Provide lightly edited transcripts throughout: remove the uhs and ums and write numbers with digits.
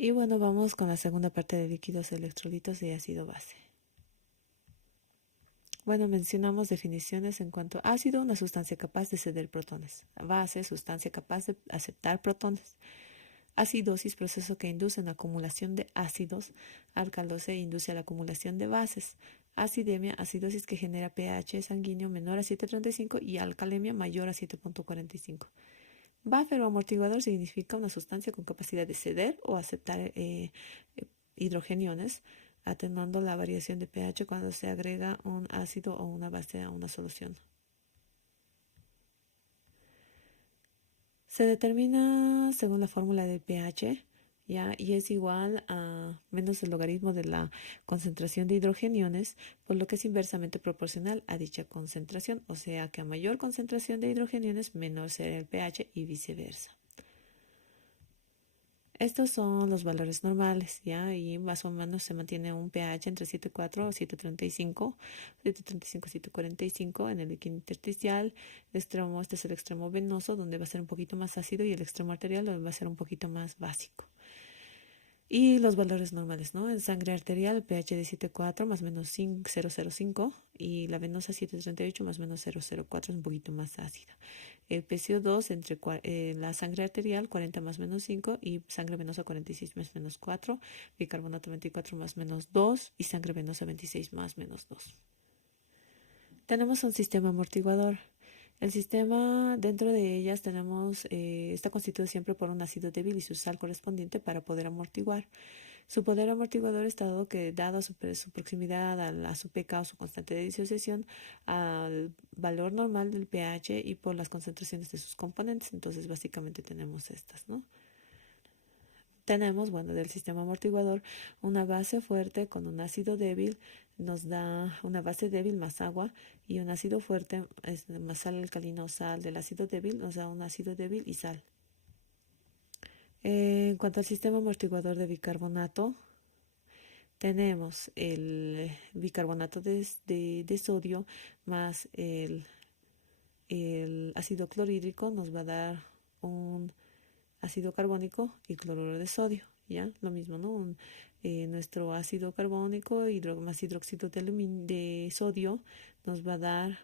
Y bueno, vamos con la segunda parte de líquidos, electrolitos y ácido base. Bueno, mencionamos definiciones en cuanto a ácido, una sustancia capaz de ceder protones. Base, sustancia capaz de aceptar protones. Acidosis, proceso que induce la acumulación de ácidos. Alcalosis induce a la acumulación de bases. Acidemia, acidosis que genera pH sanguíneo menor a 7,35 y alcalemia mayor a 7,45. Buffer o amortiguador significa una sustancia con capacidad de ceder o aceptar hidrogeniones, atenuando la variación de pH cuando se agrega un ácido o una base a una solución. Se determina según la fórmula del pH, ¿ya? Y es igual a menos el logaritmo de la concentración de hidrogeniones, por lo que es inversamente proporcional a dicha concentración, o sea que a mayor concentración de hidrogeniones, menor será el pH y viceversa. Estos son los valores normales, ¿ya? Y más o menos se mantiene un pH entre 7,4 o 7,35, 7,35, 7,45 en el líquido intersticial. Extremo, este es el extremo venoso, donde va a ser un poquito más ácido, y el extremo arterial, donde va a ser un poquito más básico. Y los valores normales, ¿no? En sangre arterial, pH de 7,4 más o menos 0,05, y la venosa 7,38 más o menos 0,04, es un poquito más ácida. El PCO2 entre la sangre arterial 40 más menos 5 y sangre venosa 46 más menos 4, bicarbonato 24 más menos 2 y sangre venosa 26 más menos 2. Tenemos un sistema amortiguador. El sistema, dentro de ellas tenemos, está constituido siempre por un ácido débil y su sal correspondiente para poder amortiguar. Su poder amortiguador está dado que, dado su proximidad a su pK o su constante de disociación, al valor normal del pH y por las concentraciones de sus componentes. Entonces, básicamente tenemos estas, ¿no? Tenemos, bueno, del sistema amortiguador, una base fuerte con un ácido débil, nos da una base débil más agua, y un ácido fuerte, más sal alcalina o sal del ácido débil, nos da un ácido débil y sal. En cuanto al sistema amortiguador de bicarbonato, tenemos el bicarbonato de sodio más el ácido clorhídrico, nos va a dar un ácido carbónico y cloruro de sodio, ¿ya? Lo mismo, ¿no? Nuestro ácido carbónico más hidróxido de sodio nos va a dar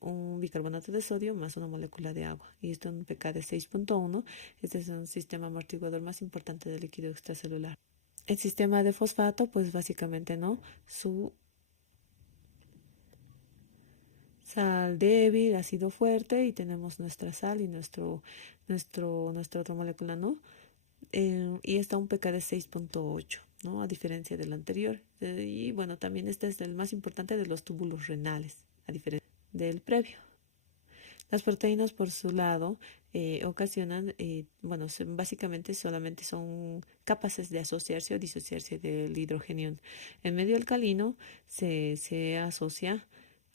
un bicarbonato de sodio más una molécula de agua. Y esto en un pK de 6,1. Este es un sistema amortiguador más importante del líquido extracelular. El sistema de fosfato, pues básicamente, ¿no? Su sal débil, ácido fuerte, y tenemos nuestra sal y nuestra otra molécula, ¿no? Y está un pK de 6,8, ¿no? A diferencia del anterior. Y bueno, también este es el más importante de los túbulos renales, a diferencia del previo. Las proteínas, por su lado, ocasionan, bueno, básicamente solamente son capaces de asociarse o disociarse del hidrogenión. En medio alcalino se asocia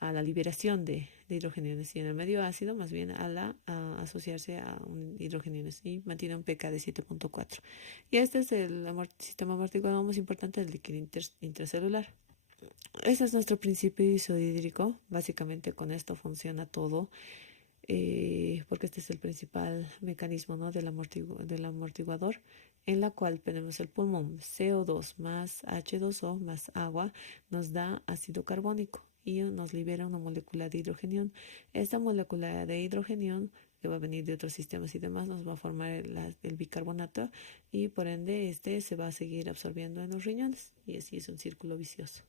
a la liberación de hidrogeniones, y en el medio ácido más bien a asociarse a un hidrogeniones, y mantiene un pK de 7,4. Y este es el sistema amortiguador más importante del líquido intracelular. Ese es nuestro principio isohídrico. Básicamente con esto funciona todo, porque este es el principal mecanismo, ¿no? del amortiguador, en la cual tenemos el pulmón. CO2 más H2O más agua nos da ácido carbónico y nos libera una molécula de hidrogenión. Esta molécula de hidrogenión, que va a venir de otros sistemas y demás, nos va a formar el bicarbonato, y por ende este se va a seguir absorbiendo en los riñones, y así es un círculo vicioso.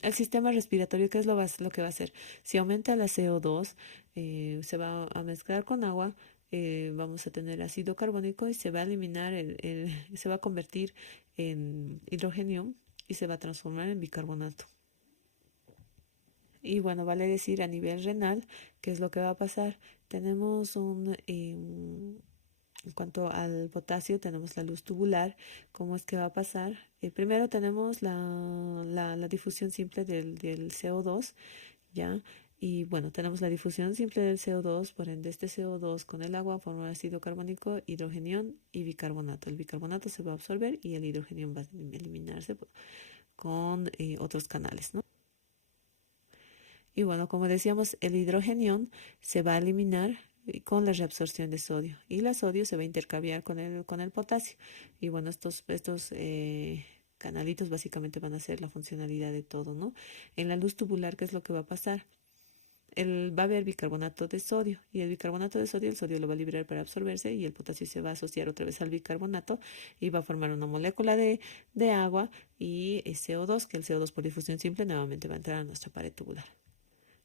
El sistema respiratorio, ¿qué es lo que va a hacer? Si aumenta la CO2, se va a mezclar con agua, vamos a tener ácido carbónico, y se va a eliminar, se va a convertir en hidrogenio y se va a transformar en bicarbonato. Y bueno, vale decir a nivel renal, ¿qué es lo que va a pasar? Tenemos en cuanto al potasio, tenemos la luz tubular. ¿Cómo es que va a pasar? Primero tenemos la difusión simple del CO2, ¿ya? Y bueno, tenemos la difusión simple del CO2, por ende este CO2 con el agua forma ácido carbónico, hidrogenión y bicarbonato. El bicarbonato se va a absorber y el hidrogenión va a eliminarse con otros canales, ¿no? Y bueno, como decíamos, el hidrogenión se va a eliminar con la reabsorción de sodio. Y la sodio se va a intercambiar con el potasio. Y bueno, estos canalitos básicamente van a ser la funcionalidad de todo, ¿no? En la luz tubular, ¿qué es lo que va a pasar? Va a haber bicarbonato de sodio y el bicarbonato de sodio, el sodio lo va a liberar para absorberse y el potasio se va a asociar otra vez al bicarbonato y va a formar una molécula de agua y CO2, que el CO2 por difusión simple nuevamente va a entrar a nuestra pared tubular.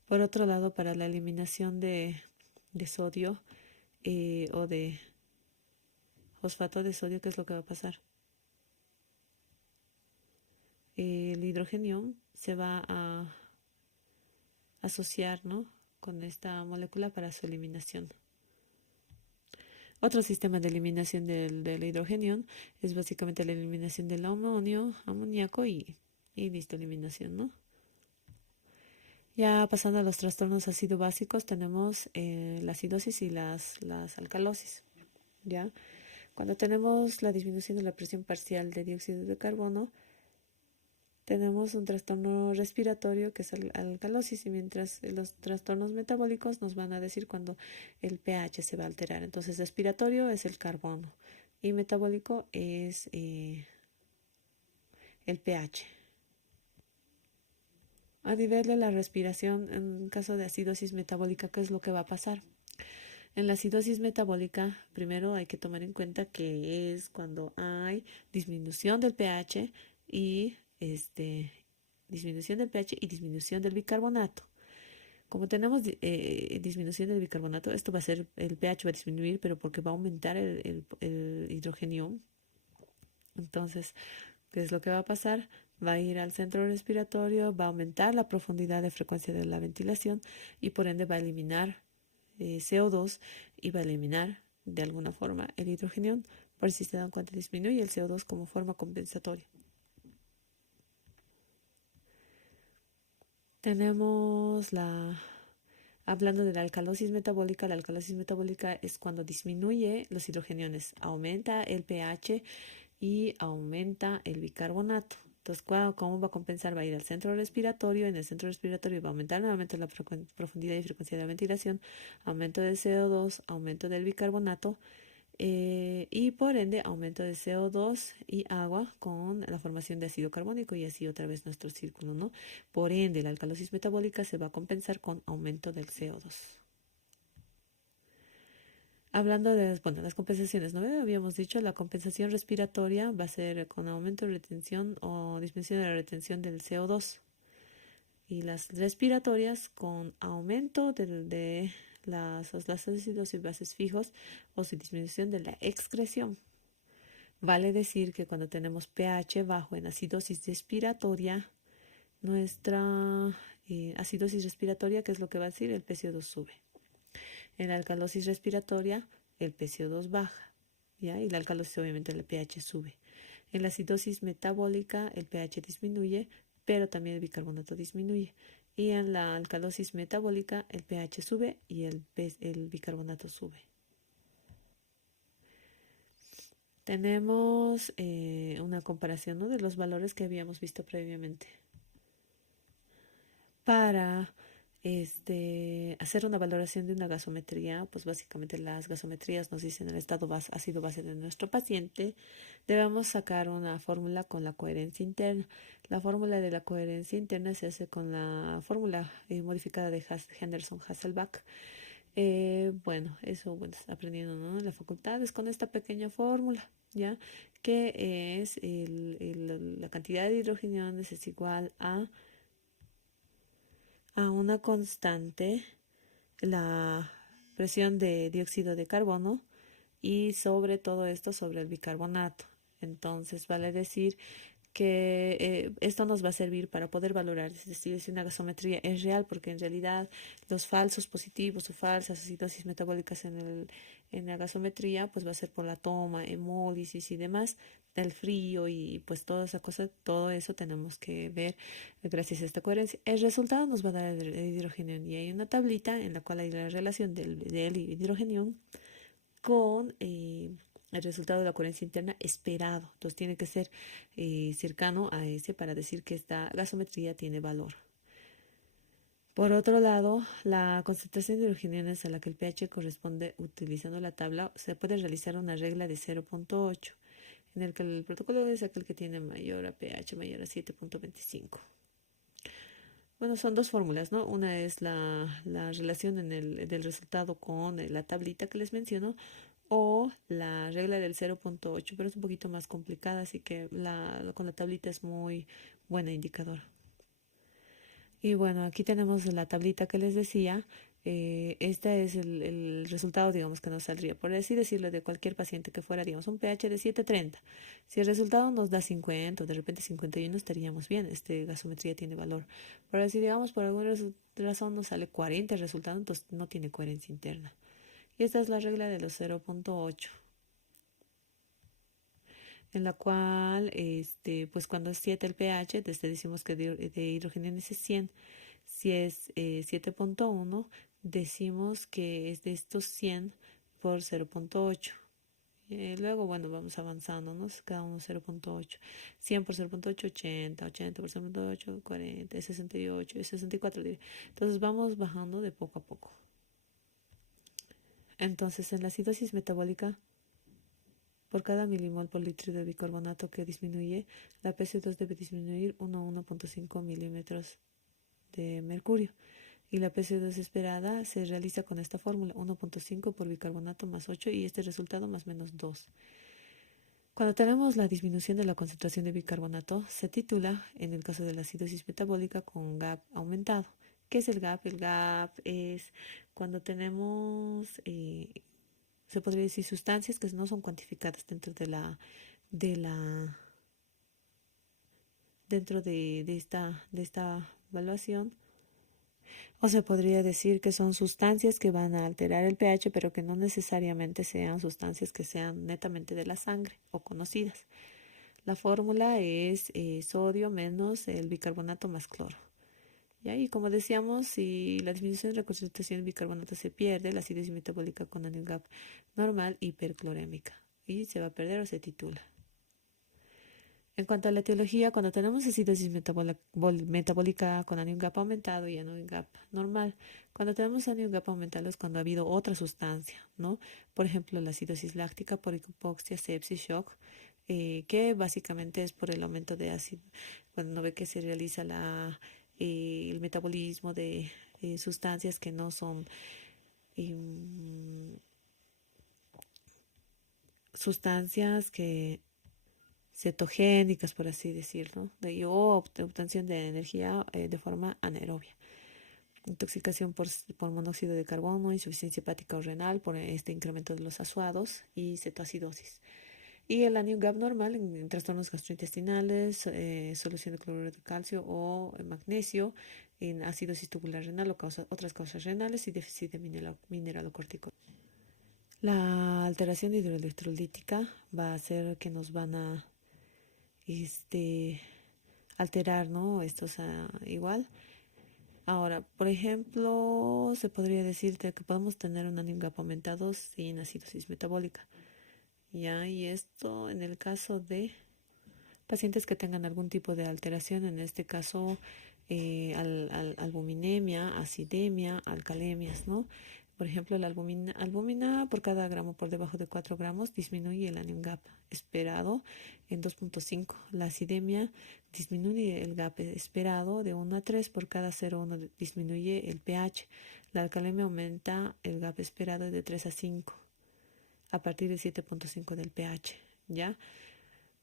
Por otro lado, para la eliminación de sodio o de fosfato de sodio, ¿qué es lo que va a pasar? El hidrogenio se va a asociar, ¿no?, con esta molécula para su eliminación. Otro sistema de eliminación del hidrogenio es básicamente la eliminación del amonio, amoníaco y listo, eliminación, ¿no? Ya pasando a los trastornos ácido básicos, tenemos la acidosis y las alcalosis, ¿ya? Cuando tenemos la disminución de la presión parcial de dióxido de carbono, tenemos un trastorno respiratorio que es alcalosis, y mientras los trastornos metabólicos nos van a decir cuando el pH se va a alterar. Entonces, respiratorio es el carbono y metabólico es el pH. A nivel de la respiración, en caso de acidosis metabólica, ¿qué es lo que va a pasar? En la acidosis metabólica, primero hay que tomar en cuenta que es cuando hay disminución del pH y disminución del pH y disminución del bicarbonato. Como tenemos disminución del bicarbonato, esto va a ser, el pH va a disminuir, pero porque va a aumentar el hidrogenio. Entonces, ¿qué es lo que va a pasar? Va a ir al centro respiratorio, va a aumentar la profundidad de frecuencia de la ventilación y por ende va a eliminar CO2 y va a eliminar de alguna forma el hidrogenio. Por si se dan cuenta, disminuye el CO2 como forma compensatoria. Tenemos hablando de la alcalosis metabólica es cuando disminuye los hidrogeniones, aumenta el pH y aumenta el bicarbonato. Entonces, ¿cómo va a compensar? Va a ir al centro respiratorio, en el centro respiratorio va a aumentar nuevamente la profundidad y frecuencia de la ventilación, aumento del CO2, aumento del bicarbonato, y por ende aumento de CO2 y agua con la formación de ácido carbónico y así otra vez nuestro círculo, ¿no? Por ende, la alcalosis metabólica se va a compensar con aumento del CO2. Hablando de, bueno, las compensaciones, ¿no? Habíamos dicho, la compensación respiratoria va a ser con aumento de retención o disminución de la retención del CO2. Y las respiratorias con aumento de los ácidos y bases fijos o su disminución de la excreción. Vale decir que cuando tenemos pH bajo en acidosis respiratoria, nuestra acidosis respiratoria, ¿qué es lo que va a decir? El PCO2 sube. En la alcalosis respiratoria, el PCO2 baja, ¿ya? Y la alcalosis, obviamente, el pH sube. En la acidosis metabólica, el pH disminuye, pero también el bicarbonato disminuye. Y en la alcalosis metabólica, el pH sube y el bicarbonato sube. Tenemos una comparación, ¿no?, de los valores que habíamos visto previamente. Para hacer una valoración de una gasometría, pues básicamente las gasometrías nos dicen el estado ácido base de nuestro paciente. Debemos sacar una fórmula con la coherencia interna. La fórmula de la coherencia interna se hace con la fórmula modificada de Henderson-Hasselbalch. Bueno, eso aprendiendo, ¿no?, en la facultad es con esta pequeña fórmula, ¿ya? Que es la cantidad de hidrogeniones es igual a una constante, la presión de dióxido de carbono y sobre todo esto sobre el bicarbonato. Entonces vale decir que esto nos va a servir para poder valorar, es decir, si una gasometría es real, porque en realidad los falsos positivos o falsas acidosis metabólicas en la gasometría, pues va a ser por la toma, hemólisis y demás, del frío y pues toda esa cosa, todo eso tenemos que ver gracias a esta coherencia. El resultado nos va a dar el hidrógeno y hay una tablita en la cual hay la relación del hidrógeno con el resultado de la coherencia interna esperado. Entonces tiene que ser cercano a ese para decir que esta gasometría tiene valor. Por otro lado, la concentración de hidrogeniones a la que el pH corresponde utilizando la tabla se puede realizar una regla de 0.8, en el que el protocolo es aquel que tiene mayor a pH mayor a 7.25. Bueno, son dos fórmulas, ¿no? Una es la relación del resultado con la tablita que les menciono o la regla del 0.8, pero es un poquito más complicada, así que con la tablita es muy buena indicadora. Y bueno, aquí tenemos la tablita que les decía. Este es el resultado, digamos, que nos saldría, por así decirlo, de cualquier paciente que fuera, digamos, un pH de 7.30. Si el resultado nos da 50 o de repente 51, estaríamos bien. Este gasometría tiene valor. Pero si, digamos, por alguna razón nos sale 40 el resultado, entonces no tiene coherencia interna. Y esta es la regla de los 0.8, en la cual, pues cuando es 7 el pH, desde decimos que de hidrogeniones es 100. Si es 7.1, decimos que es de estos 100 por 0.8. Luego, bueno, vamos avanzando, ¿no? Cada uno 0.8. 100 por 0.8, 80. 80 por 0.8, 40. 68, 64. Entonces vamos bajando de poco a poco. Entonces, en la acidosis metabólica, por cada milimol por litro de bicarbonato que disminuye, la PC2 debe disminuir 1,5 milímetros de mercurio. Y la PC2 esperada se realiza con esta fórmula: 1.5 por bicarbonato más 8 y este resultado más menos 2. Cuando tenemos la disminución de la concentración de bicarbonato, se titula, en el caso de la acidosis metabólica, con gap aumentado. ¿Qué es el gap? El gap es cuando tenemos, se podría decir, sustancias que no son cuantificadas de la, dentro de esta evaluación. O se podría decir que son sustancias que van a alterar el pH, pero que no necesariamente sean sustancias que sean netamente de la sangre o conocidas. La fórmula es sodio menos el bicarbonato más cloro. ¿Ya? Y como decíamos, si la disminución de la concentración de bicarbonato se pierde, la acidosis metabólica con anion gap normal hiperclorémica. Y se va a perder o se titula. En cuanto a la etiología, cuando tenemos acidosis metabólica con anion gap aumentado y anion gap normal, cuando tenemos anion gap aumentado es cuando ha habido otra sustancia, ¿no? Por ejemplo, la acidosis láctica por hipoxia, sepsis, shock, que básicamente es por el aumento de ácido. Cuando uno ve que se realiza el metabolismo de sustancias que no son em, sustancias que cetogénicas, por así decirlo, o obtención de energía de forma anaerobia. Intoxicación por monóxido de carbono, insuficiencia hepática o renal por este incremento de los azuados y cetoacidosis. Y el anion gap normal en trastornos gastrointestinales, solución de cloruro de calcio o magnesio, en acidosis tubular renal o otras causas renales y déficit de mineralocorticoides. La alteración hidroelectrolítica va a hacer que nos van a este, alterar, ¿no? Esto es igual. Ahora, por ejemplo, se podría decirte que podemos tener un anion gap aumentado sin acidosis metabólica. Ya, y esto en el caso de pacientes que tengan algún tipo de alteración, en este caso albuminemia, acidemia, alcalemias, ¿no? Por ejemplo, la albúmina por cada gramo por debajo de 4 gramos disminuye el anion gap esperado en 2.5. La acidemia disminuye el gap esperado de 1 a 3 por cada 0,1 disminuye el pH. La alcalemia aumenta el gap esperado de 3 a 5 a partir de 7.5 del pH, ¿ya?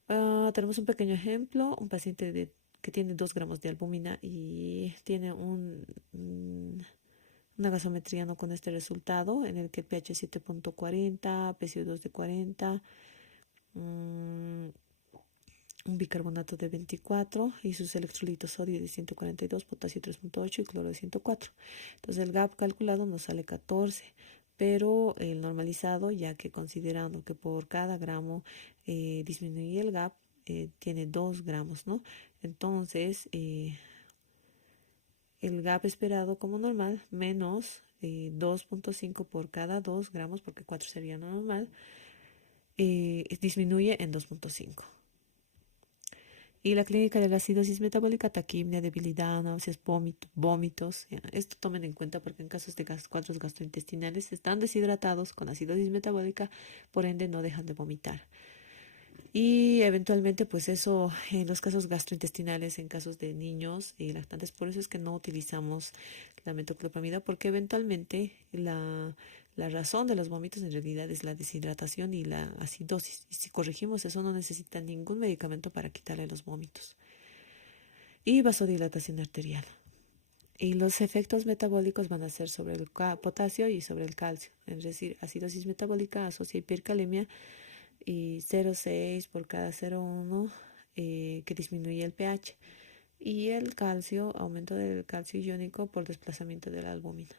Tenemos un pequeño ejemplo, un paciente que tiene 2 gramos de albúmina y tiene una gasometría no con este resultado, en el que el pH es 7.40, PCO2 de 40, un bicarbonato de 24 y sus electrolitos: sodio de 142, potasio 3.8 y cloro de 104. Entonces el gap calculado nos sale 14, pero el normalizado, ya que considerando que por cada gramo disminuye el gap, tiene 2 gramos, ¿no? Entonces el gap esperado como normal menos 2.5 por cada 2 gramos, porque 4 sería normal, disminuye en 2.5. Y la clínica de la acidosis metabólica, taquimia, debilidad, náuseas, vómitos. Ya. Esto tomen en cuenta porque en casos de cuadros gastrointestinales están deshidratados con acidosis metabólica, por ende no dejan de vomitar. Y eventualmente, pues eso, en los casos gastrointestinales, en casos de niños y lactantes, por eso es que no utilizamos la metoclopramida, porque eventualmente la razón de los vómitos en realidad es la deshidratación y la acidosis. Y si corregimos eso, no necesita ningún medicamento para quitarle los vómitos. Y vasodilatación arterial. Y los efectos metabólicos van a ser sobre el potasio y sobre el calcio. Es decir, acidosis metabólica asocia hipercalemia y 0,6 por cada 0,1 que disminuye el pH. Y el calcio, aumento del calcio iónico por desplazamiento de la albúmina.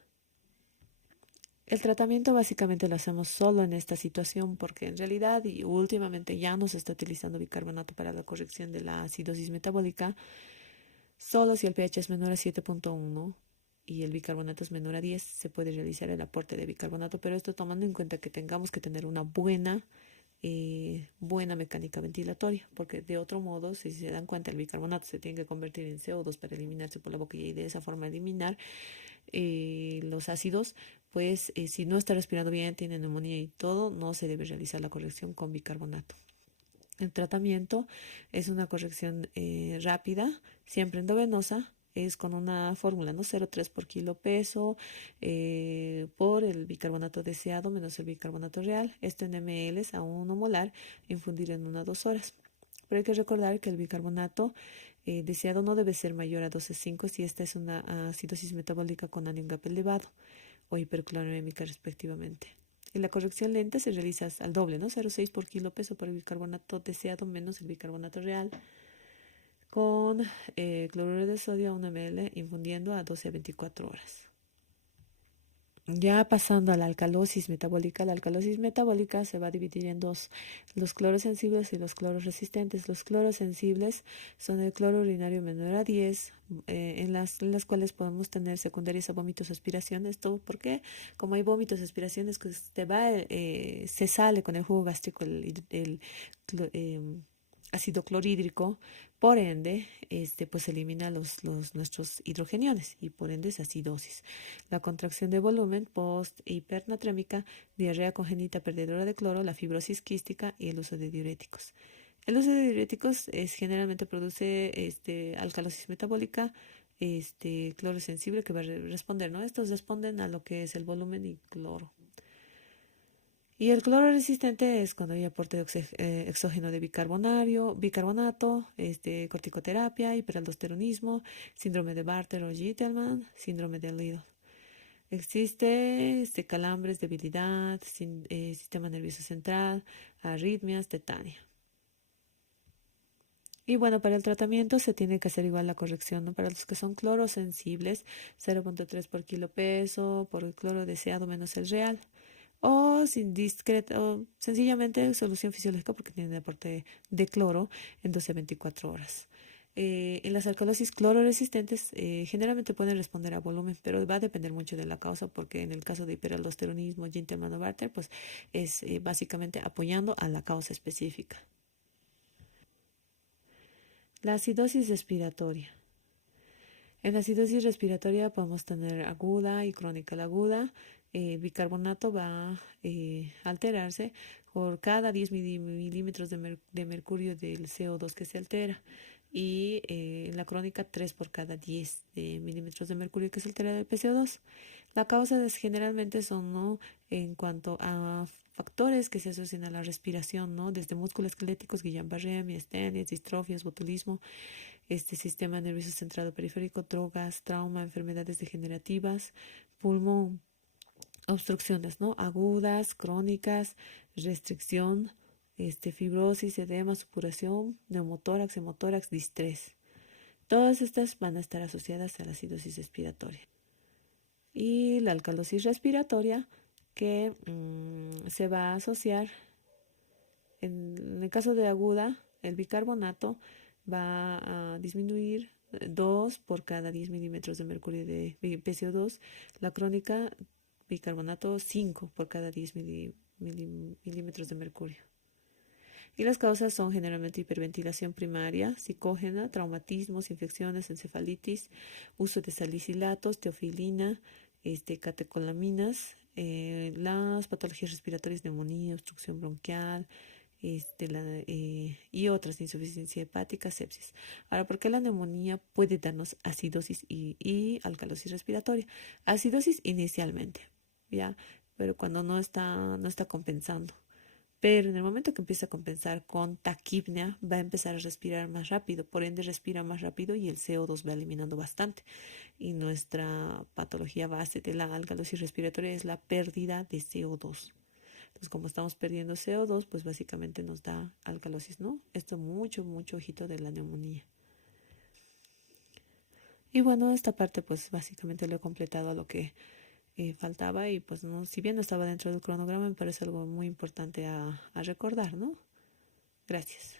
El tratamiento básicamente lo hacemos solo en esta situación porque en realidad y últimamente ya no se está utilizando bicarbonato para la corrección de la acidosis metabólica. Solo si el pH es menor a 7,1 y el bicarbonato es menor a 10 se puede realizar el aporte de bicarbonato, pero esto tomando en cuenta que tengamos que tener una buena mecánica ventilatoria, porque de otro modo, si se dan cuenta, el bicarbonato se tiene que convertir en CO2 para eliminarse por la boquilla y de esa forma eliminar los ácidos, pues si no está respirando bien, tiene neumonía y todo, no se debe realizar la corrección con bicarbonato. El tratamiento es una corrección rápida, siempre endovenosa, es con una fórmula, ¿no? 0,3 por kilo peso por el bicarbonato deseado menos el bicarbonato real. Esto en ml a 1 molar, infundir en 1 a 2 horas. Pero hay que recordar que el bicarbonato deseado no debe ser mayor a 12,5 si esta es una acidosis metabólica con anion gap elevado o hipercloremémica respectivamente. Y la corrección lenta se realiza al doble, ¿no? 0,6 por kilo peso por el bicarbonato deseado menos el bicarbonato real con cloruro de sodio a 1 ml infundiendo a 12 a 24 horas. Ya pasando a la alcalosis metabólica se va a dividir en dos, los cloros sensibles y los cloros resistentes. Los cloros sensibles son el cloro urinario menor a 10, en las cuales podemos tener secundarias a vómitos, aspiraciones. ¿Esto por qué? Como hay vómitos, aspiraciones, que se sale con el jugo gástrico ácido clorhídrico, por ende, pues elimina nuestros hidrogeniones y por ende es acidosis. La contracción de volumen post-hipernatrémica, diarrea congénita perdedora de cloro, la fibrosis quística y el uso de diuréticos. El uso de diuréticos generalmente produce alcalosis metabólica, cloro sensible que va a responder, ¿no? Estos responden a lo que es el volumen y cloro. Y el cloro resistente es cuando hay aporte de exógeno de bicarbonato, corticoterapia, hiperaldosteronismo, síndrome de Bartter o Gitelman, síndrome de Lidl. Existe calambres, debilidad, sistema nervioso central, arritmias, tetania. Y bueno, para el tratamiento se tiene que hacer igual la corrección, ¿no? Para los que son clorosensibles, 0,3 por kilo peso, por el cloro deseado menos el real. O sin discreto, sencillamente solución fisiológica porque tiene aporte de cloro en 12 a 24 horas. En las alcalosis clororesistentes generalmente pueden responder a volumen, pero va a depender mucho de la causa porque en el caso de hiperaldosteronismo, Gintherman o Bartter, pues es básicamente apoyando a la causa específica. La acidosis respiratoria. En la acidosis respiratoria podemos tener aguda y crónica. La aguda, el bicarbonato va a alterarse por cada 10 milímetros de mercurio del CO2 que se altera. Y en la crónica 3 por cada 10 milímetros de mercurio que se altera del PCO2. La causa generalmente son, ¿no? En cuanto a factores que se asocian a la respiración, ¿no? Desde músculos esqueléticos, Guillain-Barré, miastenias, distrofias, botulismo, sistema nervioso central periférico, drogas, trauma, enfermedades degenerativas, pulmón, obstrucciones, ¿no? Agudas, crónicas, restricción, fibrosis, edema, supuración, neumotórax, hemotórax, distrés. Todas estas van a estar asociadas a la acidosis respiratoria. Y la alcalosis respiratoria que se va a asociar, en el caso de aguda, el bicarbonato va a disminuir 2 por cada 10 milímetros de mercurio de PCO2. La crónica, bicarbonato 5 por cada 10 milímetros de mercurio. Y las causas son generalmente hiperventilación primaria, psicógena, traumatismos, infecciones, encefalitis, uso de salicilatos, teofilina, catecolaminas, las patologías respiratorias, neumonía, obstrucción bronquial, y otras, insuficiencia hepática, sepsis. Ahora, ¿por qué la neumonía puede darnos acidosis y alcalosis respiratoria? Acidosis inicialmente, ¿ya? Pero cuando no está compensando. Pero en el momento que empieza a compensar con taquipnea, va a empezar a respirar más rápido, por ende respira más rápido y el CO2 va eliminando bastante. Y nuestra patología base de la alcalosis respiratoria es la pérdida de CO2. Entonces, como estamos perdiendo CO2, pues básicamente nos da alcalosis, ¿no? Esto mucho, mucho ojito de la neumonía. Y bueno, esta parte pues básicamente lo he completado a lo que faltaba y pues no, si bien no estaba dentro del cronograma, me parece algo muy importante a recordar, ¿no? Gracias.